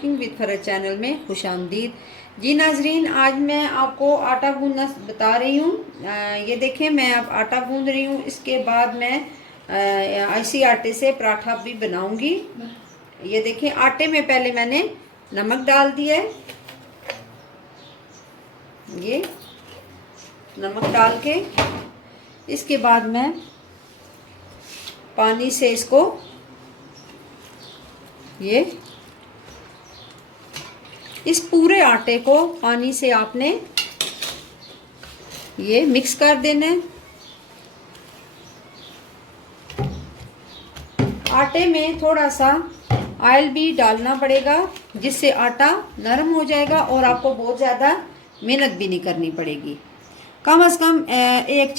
Cooking with फरज channel में खुशामदीद। जी नाजरीन, आज मैं आपको आटा गूंदना बता रही हूँ। ये देखें, मैं अब आटा गूंद रही हूँ। इसके बाद मैं इसी आटे से पराठा भी बनाऊंगी। ये देखें, आटे में पहले मैंने नमक डाल दिया है। ये नमक डाल के इसके बाद मैं पानी से इसको इस पूरे आटे को पानी से आपने ये मिक्स कर देना है। आटे में थोड़ा सा ऑयल भी डालना पड़ेगा, जिससे आटा नरम हो जाएगा और आपको बहुत ज़्यादा मेहनत भी नहीं करनी पड़ेगी। कम से कम एक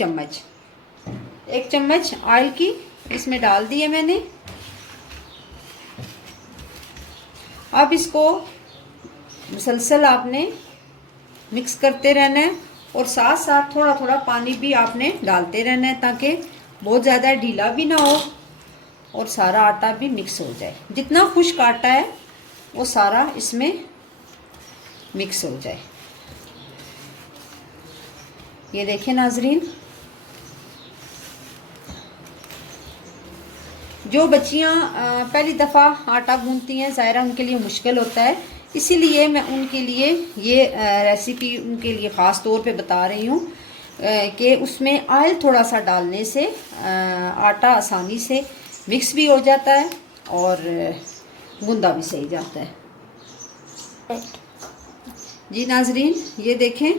चम्मच ऑयल की इसमें डाल दी है मैंने। अब इसको मुसलसल आपने मिक्स करते रहना है और साथ साथ थोड़ा थोड़ा पानी भी आपने डालते रहना है, ताकि बहुत ज़्यादा ढीला भी ना हो और सारा आटा भी मिक्स हो जाए। जितना खुश्क आटा है वो सारा इसमें मिक्स हो जाए। ये देखें नाजरीन, जो बच्चियां पहली दफ़ा आटा गूंथती हैं, ज़ाहिरा उनके लिए मुश्किल होता है, इसीलिए मैं उनके लिए ये रेसिपी उनके लिए ख़ास तौर पे बता रही हूँ कि उसमें ऑयल थोड़ा सा डालने से आटा आसानी से मिक्स भी हो जाता है और गूंदा भी सही जाता है। जी नाजरीन, ये देखें,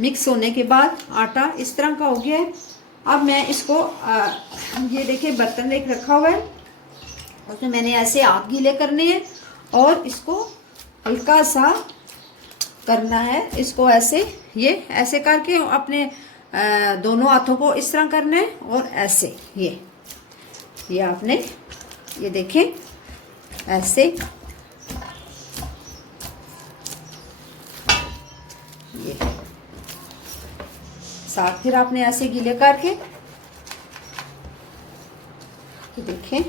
मिक्स होने के बाद आटा इस तरह का हो गया है। अब मैं इसको ये देखिए, बर्तन एक रखा हुआ है, उसमें मैंने ऐसे हाथ गीले करने हैं और इसको हल्का सा करना है। इसको ऐसे करके अपने दोनों हाथों को इस तरह करना है और ऐसे ये आपने ये देखें ऐसे ये साथ फिर आपने ऐसे गीले करके देखें।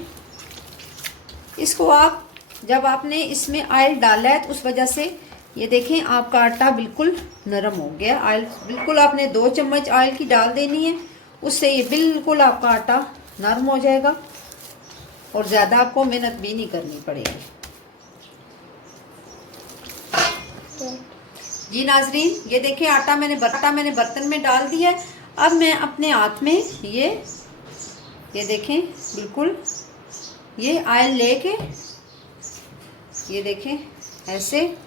इसको आप जब आपने इसमें ऑयल डाला है तो उस वजह से ये देखें आपका आटा बिल्कुल नरम हो गया। ऑयल बिल्कुल आपने 2 चम्मच ऑयल की डाल देनी है, उससे ये बिल्कुल आपका आटा नरम हो जाएगा और ज़्यादा आपको मेहनत भी नहीं करनी पड़ेगी। जी नाजरीन, ये देखें, आटा मैंने बर्तन में डाल दिया है। अब मैं अपने हाथ में ये देखें बिल्कुल ये ऑयल लेके ये देखें ऐसे,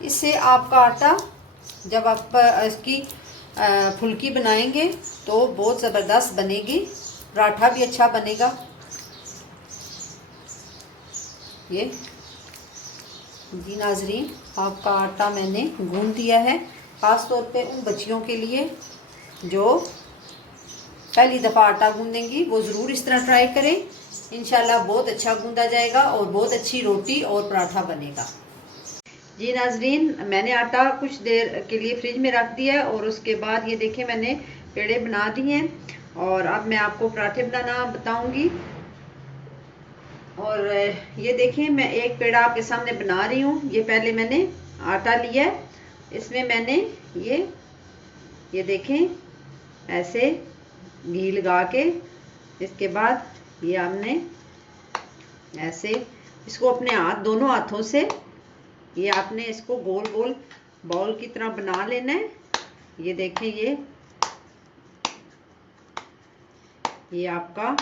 इससे आपका आटा जब आप इसकी फुल्की बनाएंगे तो बहुत ज़बरदस्त बनेगी, पराठा भी अच्छा बनेगा। ये जी नाजरीन, आपका आटा मैंने गूंद दिया है। ख़ास तौर पे उन बच्चियों के लिए जो पहली दफ़ा आटा गूंदेंगी, वो ज़रूर इस तरह ट्राई करें। इंशाल्लाह बहुत अच्छा गूंदा जाएगा और बहुत अच्छी रोटी और पराठा बनेगा। जी नाजरीन, मैंने आटा कुछ देर के लिए फ्रिज में रख दिया है और उसके बाद ये देखें मैंने पेड़े बना दिए हैं और अब मैं आपको पराठे बनाना बताऊंगी। और ये देखें, मैं एक पेड़ा आपके सामने बना रही हूँ। ये पहले मैंने आटा लिया है, इसमें मैंने ये देखें ऐसे घी लगा के, इसके बाद ये हमने ऐसे इसको अपने दोनों हाथों से ये आपने इसको गोल गोल बॉल की तरह बना लेना है। ये देखें ये आपका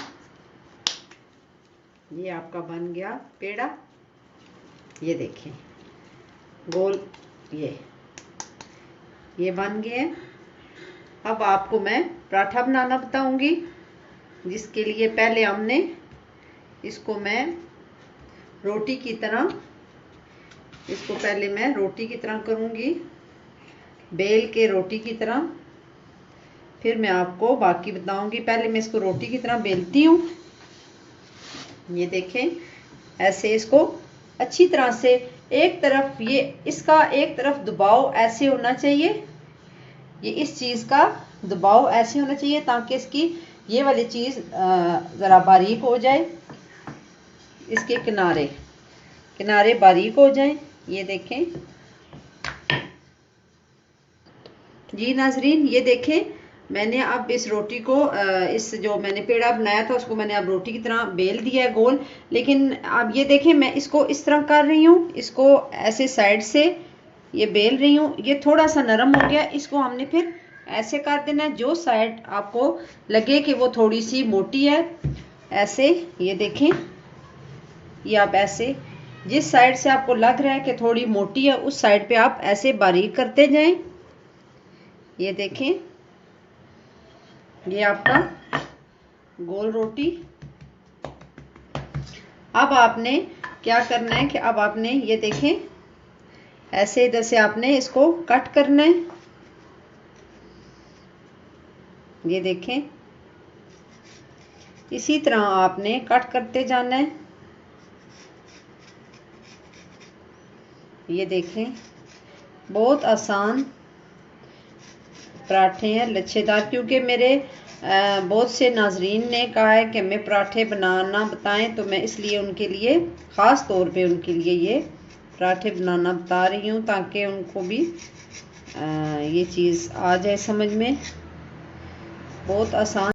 बन गया पेड़ा। ये देखें गोल ये बन गए। अब आपको मैं पराठा बनाना बताऊंगी, जिसके लिए पहले हमने इसको मैं रोटी की तरह करूंगी, बेल के रोटी की तरह। फिर मैं आपको बाकी बताऊंगी। पहले मैं इसको रोटी की तरह बेलती हूँ। ये देखें ऐसे इसको अच्छी तरह से एक तरफ इसका एक तरफ दबाव ऐसे होना चाहिए, ये इस चीज़ का दबाव ऐसे होना चाहिए ताकि इसकी ये वाली चीज़ ज़रा बारीक हो जाए, इसके किनारे। किनारे बारीक हो जाएं। ये देखें जी नाजरीन, ये देखें मैंने अब इस रोटी को इस जो मैंने पेड़ा बनाया था उसको मैंने अब रोटी की तरह बेल दिया है गोल। लेकिन अब ये देखें मैं इसको इस तरह कर रही हूँ, इसको ऐसे साइड से ये बेल रही हूँ। ये थोड़ा सा नरम हो गया, इसको हमने फिर ऐसे कर देना है। जो साइड आपको लगे कि वो थोड़ी सी मोटी है, ऐसे ये देखें, ये आप ऐसे जिस साइड से आपको लग रहा है कि थोड़ी मोटी है उस साइड पे आप ऐसे बारीक करते जाएं। ये देखें ये आपका गोल रोटी। अब आपने क्या करना है कि अब आपने ये देखें ऐसे इधर से आपने इसको कट करना है। ये देखें इसी तरह आपने कट करते जाना है। ये देखें बहुत आसान पराठे हैं, लच्छेदार। क्योंकि मेरे बहुत से नाजरीन ने कहा है कि हमें पराठे बनाना बताएं, तो मैं इसलिए उनके लिए ख़ास तौर पे उनके लिए ये पराठे बनाना बता रही हूँ, ताकि उनको भी ये चीज़ आ जाए समझ में। बहुत आसान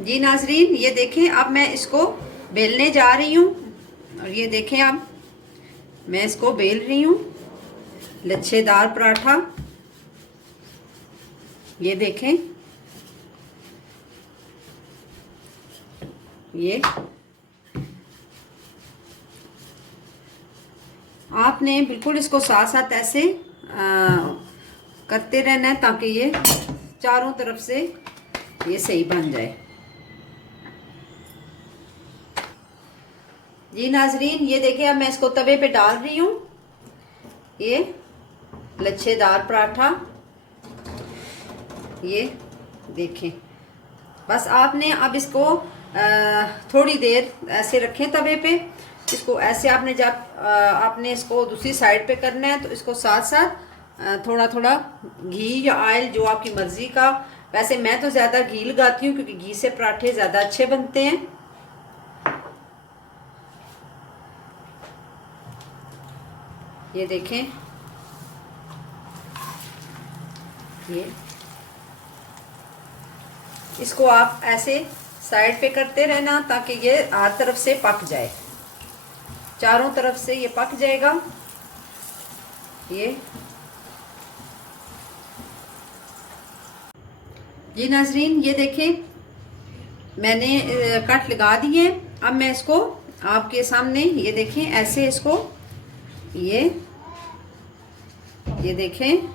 जी नाजरीन, ये देखें अब मैं इसको बेलने जा रही हूँ। और ये देखें अब मैं इसको बेल रही हूँ लच्छेदार पराठा। ये देखें ये आपने बिल्कुल इसको साथ साथ ऐसे करते रहना है ताकि ये चारों तरफ से ये सही बन जाए। जी नाजरीन, ये देखिए अब मैं इसको तवे पे डाल रही हूँ ये लच्छेदार पराठा। ये देखें बस आपने अब इसको थोड़ी देर ऐसे रखें तवे पे। इसको ऐसे आपने जब आपने इसको दूसरी साइड पे करना है तो इसको साथ साथ थोड़ा थोड़ा घी या ऑयल जो आपकी मर्जी का। वैसे मैं तो ज़्यादा घी लगाती हूँ क्योंकि घी से पराठे ज़्यादा अच्छे बनते हैं। ये देखें ये इसको आप ऐसे साइड पे करते रहना ताकि ये हर तरफ से पक जाए, चारों तरफ से ये पक जाएगा। ये जी नाजरीन, ये देखें मैंने कट लगा दिए। अब मैं इसको आपके सामने ये देखें ऐसे इसको ये देखें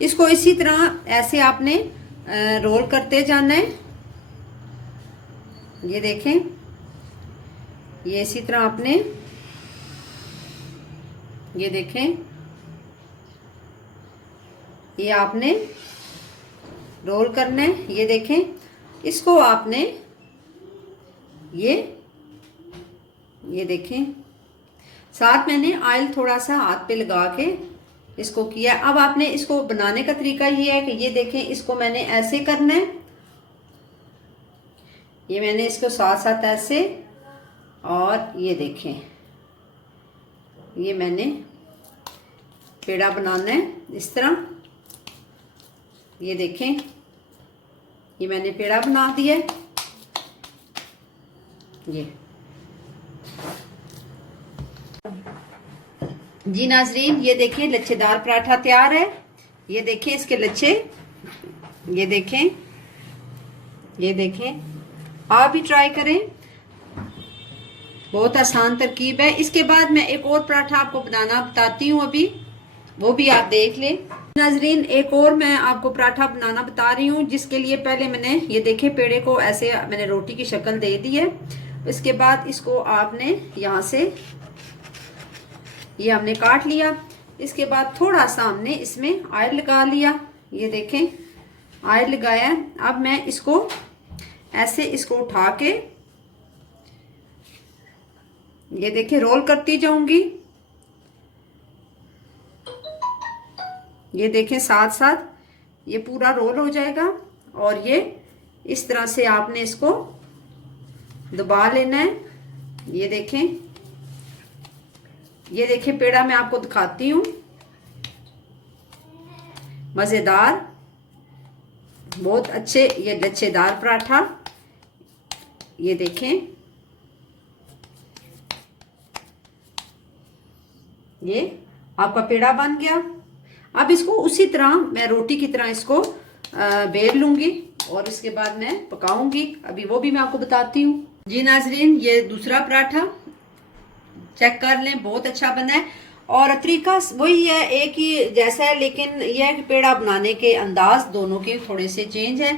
इसको इसी तरह ऐसे आपने रोल करते जाना है। ये देखें ये इसी तरह आपने ये देखें ये आपने रोल करना है। ये देखें इसको आपने ये देखें साथ मैंने ऑयल थोड़ा सा हाथ पे लगा के इसको किया। अब आपने इसको बनाने का तरीका ये है कि ये देखें इसको मैंने ऐसे करना है। ये मैंने इसको साथ साथ ऐसे, और ये देखें ये मैंने पेड़ा बनाना है इस तरह। ये देखें ये मैंने पेड़ा बना दिया। ये जी नाजरीन, ये देखिए लच्छेदार पराठा तैयार है। ये देखें इसके लच्छे, ये देखें आप भी ट्राई करें, बहुत आसान तरकीब है। इसके बाद मैं एक और पराठा आपको बनाना बताती हूँ, अभी वो भी आप देख लें। नाजरीन एक और मैं आपको पराठा बनाना बता रही हूँ, जिसके लिए पहले मैंने ये देखे पेड़े को ऐसे मैंने रोटी की शक्ल दे दी है। इसके बाद इसको आपने यहाँ से ये हमने काट लिया। इसके बाद थोड़ा सा हमने इसमें ऑयल लगा लिया। ये देखें ऑयल लगाया। अब मैं इसको ऐसे इसको उठा के ये देखें रोल करती जाऊंगी। ये देखें साथ साथ ये पूरा रोल हो जाएगा। और ये इस तरह से आपने इसको दबा लेना है। ये देखें ये देखिए पेड़ा मैं आपको दिखाती हूँ, मजेदार, बहुत अच्छे, ये लच्छेदार पराठा। ये देखें, ये आपका पेड़ा बन गया। अब इसको उसी तरह मैं रोटी की तरह इसको बेल लूंगी और इसके बाद मैं पकाऊंगी। अभी वो भी मैं आपको बताती हूँ। जी नाजरीन, ये दूसरा पराठा चेक कर लें, बहुत अच्छा बना है। और तरीका वही है, एक ही जैसा है, लेकिन यह है कि पेड़ा बनाने के अंदाज दोनों के थोड़े से चेंज है।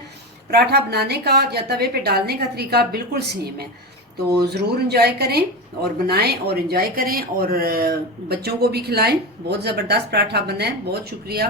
पराठा बनाने का या तवे पे डालने का तरीका बिल्कुल सेम है। तो ज़रूर इंजॉय करें और बनाएं और इंजॉय करें और बच्चों को भी खिलाएं। बहुत ज़बरदस्त पराठा बना है। बहुत शुक्रिया।